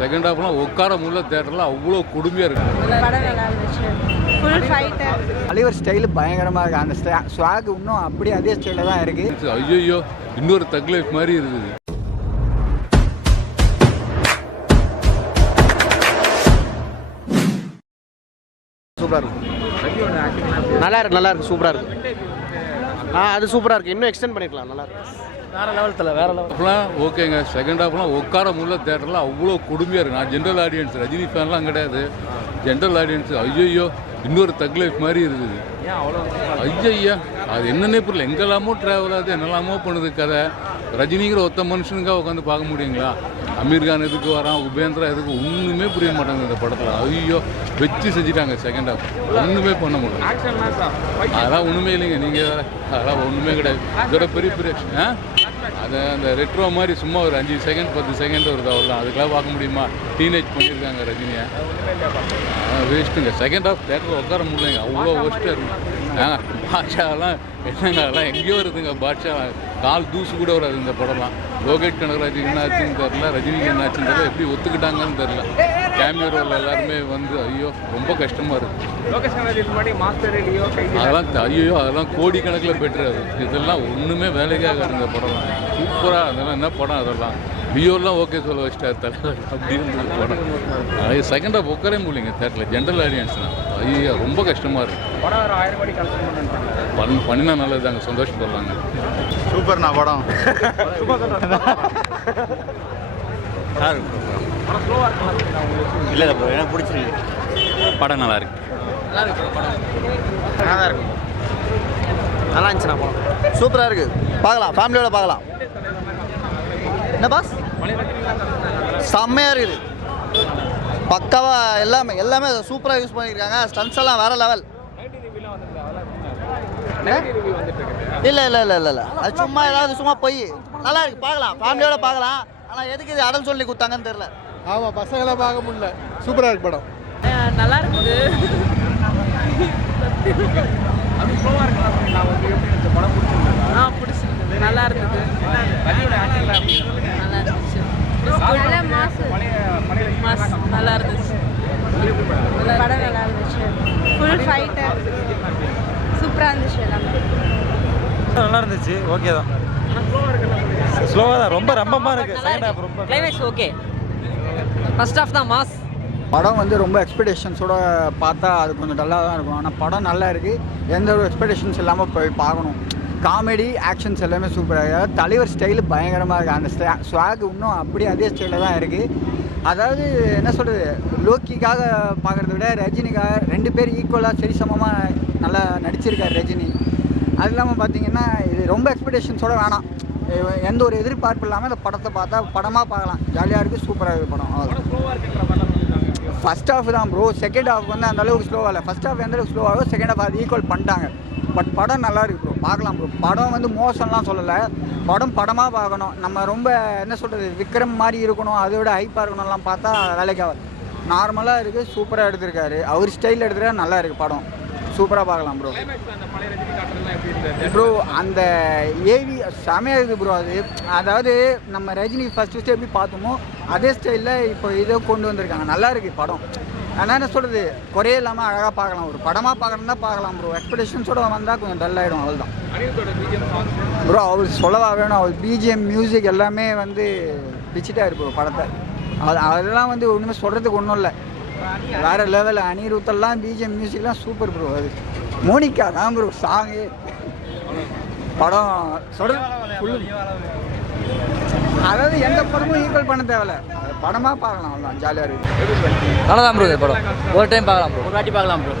Second ஹாஃப்லாம் உட்கார முடியல, தேட்டரில் அவ்வளோ கொடுமையாக இருக்குது. படம் நல்லா இருந்துச்சு. Full fight. தலைவர் ஸ்டைலு பயங்கரமாக இருக்குது. அந்த ஸ்வாக் இன்னும் அப்படியே அதே ஸ்டைலில் தான் இருக்குது. ஐயோ இன்னொரு தக் லைஃப் மாதிரி இருக்குது. சூப்பராக இருக்கும். நல்லா இருக்கு சூப்பராக இருக்கு. அது சூப்பராக இருக்குது. இன்னும் எக்ஸ்டெண்ட் பண்ணிக்கலாம். நல்லா இருக்கு. வேறு லெவல். ஓகேங்க. செகண்ட் ஹாஃப்லாம் உட்கார முடியல, தேட்டரில் அவ்வளோ கொடுமையாக இருக்குது. நான் ஜென்ரல் ஆடியன்ஸ், ரஜினி ஃபேன்லாம் கிடையாது. ஜென்ரல் ஆடியன்ஸ் ஐயோ இன்னொரு தக் லைஃப் மாதிரி இருக்குது. ஐயா அது என்னன்னே புரியல. எங்கெல்லாமோ ட்ராவல் ஆகுது, என்னெல்லாமோ பண்ணுது கதை. ரஜினிங்கிற ஒத்த மனுஷனுக்காக உட்காந்து பார்க்க முடியுங்களா? அமீர் கான் எதுக்கு வரான், உபேந்திரா எதுக்கு, ஒன்றுமே புரிய மாட்டாங்க இந்த படத்தில். ஐயோ வச்சு செஞ்சுட்டாங்க செகண்ட் ஹாஃப். ஒன்றுமே பண்ண முடியல. அதெல்லாம் ஒன்றுமே இல்லைங்க. நீங்கள் அதெல்லாம் ஒன்றுமே கிடையாது. இதோட பெரிய பெரிய அதை அந்த ரெட்ரோ மாதிரி சும்மா ஒரு 5 செகண்ட் 10 செகண்ட் வருது, அவ்வளோதான். அதுக்கெல்லாம் பார்க்க முடியுமா? டீனேஜ் பண்ணியிருக்காங்க ரஜினியை. வேஸ்ட்டுங்க. செகண்ட் ஹாஃப் தேட்டரில் உட்கார முடியலைங்க, அவ்வளோ வேஸ்ட்டாக இருக்குது. பாட்ஷாலாம் என்னங்க, அதெல்லாம் எங்கேயோ வருதுங்க. பாட்ஷா கால் தூசு கூட வராது இந்த படம்லாம். லோகேஷ் கனகராஜுக்கு என்ன ஆச்சுன்னு தெரில, ரஜினிக்கு என்ன ஆச்சுன்னு தெரில, எப்படி ஒத்துக்கிட்டாங்கன்னு தெரில. கேமியோ ரோல் எல்லாருமே வந்து ஐயோ ரொம்ப கஷ்டமாக இருக்குது. அதெல்லாம் கோடிக்கணக்கில் பெட்ரு. அது இதெல்லாம் ஒன்றுமே வேலைக்காக இந்த படம்லாம். சூப்பராக அதெல்லாம் என்ன படம் அதெல்லாம். வியோலாம் ஓகே சொல்ல வச்சிட்டார் தலைவர் அப்படின்னு படம். அது செகண்ட் ஹாஃப் உட்காரே முடியலைங்க தேட்டரில். ஜென்ரல் ஆடியன்ஸ்னால் ஐயோ ரொம்ப கஷ்டமாக இருக்குது. பண்ணினா நல்லது தாங்க, சந்தோஷப்படலாங்க. சூப்பர்ண்ணா படம். இல்லை ப்ரோ, எனக்கு பிடிச்சிருக்கு. படம் நல்லா இருக்கு. நல்லா இருக்கும். நல்லா இருந்துச்சுண்ணா படம். சூப்பராக இருக்குது. பார்க்கலாம், ஃபேமிலியோட பார்க்கலாம். என்ன பாஸ்? செம்மையாக இருக்குது. பக்காவாக எல்லாமே சூப்பராக யூஸ் பண்ணியிருக்காங்க. ஸ்டன்ஸ் எல்லாம் வேறு லெவல். இல்லை அது சும்மா ஏதாவது சும்மா போய் நல்லா இருக்கு. பார்க்கலாம், ஃபேமிலியோட பார்க்கலாம். ஆனால் எதுக்கு இது அடல் சொல்லி கொடுத்தாங்கன்னு தெரில. ஆமாம், பசங்களை பார்க்க முடியல. சூப்பராக இருக்கு படம். நல்லா இருக்குது. பிடிச்சிருக்கு. நல்லா இருந்தது. நல்லா இருந்துச்சு. படம் நல்லா இருந்துச்சு. ஃபுல் ஃபைட்டு சூப்பராக இருந்துச்சு. எல்லாமே நல்லா இருந்துச்சு. ஓகே தான். ஸ்லோவாக தான், ரொம்ப ரம்பமாக இருக்குது. செகண்ட் ஹாஃப் ரொம்ப கிளைமேக்ஸ் ஓகே. ஃபர்ஸ்ட் ஹாஃப் தான் மாஸ். படம் வந்து ரொம்ப எக்ஸ்பெக்டேஷன்ஸோடு பார்த்தா அது கொஞ்சம் டல்லாக தான் இருக்கும். ஆனால் படம் நல்லா இருக்குது. எந்த ஒரு எக்ஸ்பெக்டேஷன்ஸ் இல்லாமல் போய் பார்க்கணும். காமெடி ஆக்ஷன்ஸ் எல்லாமே சூப்பராக. தலைவர் ஸ்டைலு பயங்கரமாக இருக்குது. அந்த ஸ்வாக் இன்னும் அப்படியே அதே ஸ்டைலில் தான் இருக்குது. அதாவது என்ன சொல்கிறது, லோக்கிக்காக பார்க்குறத விட ரஜினிக்காக 2 பேர் ஈக்குவலாக சரிசமமாக நல்லா நடிச்சிருக்கார் ரஜினி. அது இல்லாமல் பார்த்தீங்கன்னா இது ரொம்ப எக்ஸ்பெக்டேஷன்ஸோடு வேணாம். எந்த ஒரு எதிர்பார்ப்பு இல்லாமல் இந்த படத்தை பார்த்தா படமாக பார்க்கலாம். ஜாலியாக இருக்குது. சூப்பராக இருக்குது படம். ஃபஸ்ட் ஹாஃப் தான் ப்ரோ. செகண்ட் ஹாஃப் வந்து அந்த அளவுக்கு ஸ்லோவாக இல்லை. ஃபஸ்ட் ஹாஃப் எந்த அளவுக்கு ஸ்லோவாகவோ செகண்ட் ஹாஃப் அது ஈக்குவல் பண்ணிட்டாங்க. பட் படம் நல்லா இருக்குது ப்ரோ, பார்க்கலாம் ப்ரோ. படம் வந்து மோசம்லாம் சொல்லலை. படமாக பார்க்கணும். நம்ம ரொம்ப என்ன சொல்கிறது, விக்ரம் மாதிரி இருக்கணும், அதை விட ஹைப்பாக இருக்கணும்லாம் பார்த்தா வேலைக்காக நார்மலாக இருக்குது. சூப்பராக எடுத்திருக்காரு. அவர் ஸ்டைலில் எடுத்துகிட்டா நல்லா இருக்குது படம். சூப்பராக பார்க்கலாம் ப்ரோ. ப்ரோ அந்த ஏவி செமையாக இருக்குது ப்ரோ. அதாவது நம்ம ரஜினி ஃபஸ்ட்டு எப்படி பார்த்தோமோ அதே ஸ்டைலில் இப்போ இதை கொண்டு வந்திருக்காங்க. நல்லா இருக்குது படம். ஆனால் என்ன சொல்கிறது, குறையே இல்லாமல் அழகாக பார்க்கலாம். ஒரு படமாக பார்க்கணுன்னா பார்க்கலாம் ப்ரோ. எக்ஸ்பெக்டேஷன்ஸோடு வந்தால் கொஞ்சம் டல் ஆகிடும், அவ்வளோதான் ப்ரோ. அவர் சொல்லவா வேணும். அவர் பிஜிஎம் மியூசிக் எல்லாமே வந்து பிச்சுட்டாரு ப்ரோ படத்தை. அதெல்லாம் வந்து ஒன்றுமே சொல்கிறதுக்கு ஒன்றும் இல்லை. வேறு லெவலில் அனிருத்தெல்லாம் பிஜிஎம் மியூசிக்லாம் சூப்பர் ப்ரோ. அது மோனிகா தான் ப்ரோ சாங்கு. படம் சொல்கிறது அதாவது எந்த படமும் ஈக்குவல் பண்ண தேவையில்ல. படமாக பார்க்கலாம், அவ்வளோதான். ஜாலியாக இருக்குது. நல்லா தான் ப்ரோ. படம் ஒரு டைம் பார்க்கலாம் ப்ரோ. ஒரு வாட்டி பார்க்கலாம் ப்ரோ.